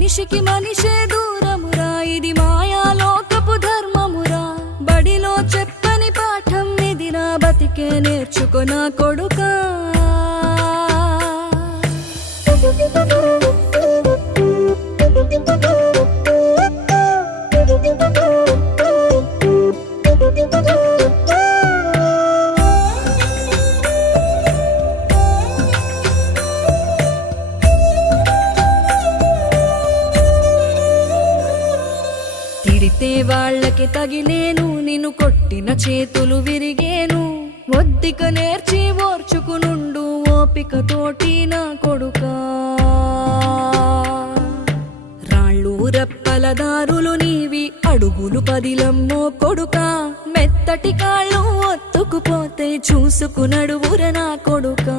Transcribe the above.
మనిషికి మనిషే దూరమురా, ఇది మాయాలోకపు ధర్మమురా. బడిలో చెప్పని పాఠం ఇదిరా, బతికే నేర్చుకో నా కొడుకా. తిడితే వాళ్ళకి తగిలేను, నిన్ను కొట్టిన చేతులు విరిగేను. ఒద్దిక నేర్చి ఓర్చుకునుండు ఓపికతోటి నా కొడుకా. రాళ్ళు రెప్పల దారులు నీవి, అడుగులు పదిలమ్మో కొడుకా. మెత్తటి కాళ్ళు ఒత్తుకుపోతే చూసుకునడువుర నా కొడుకా.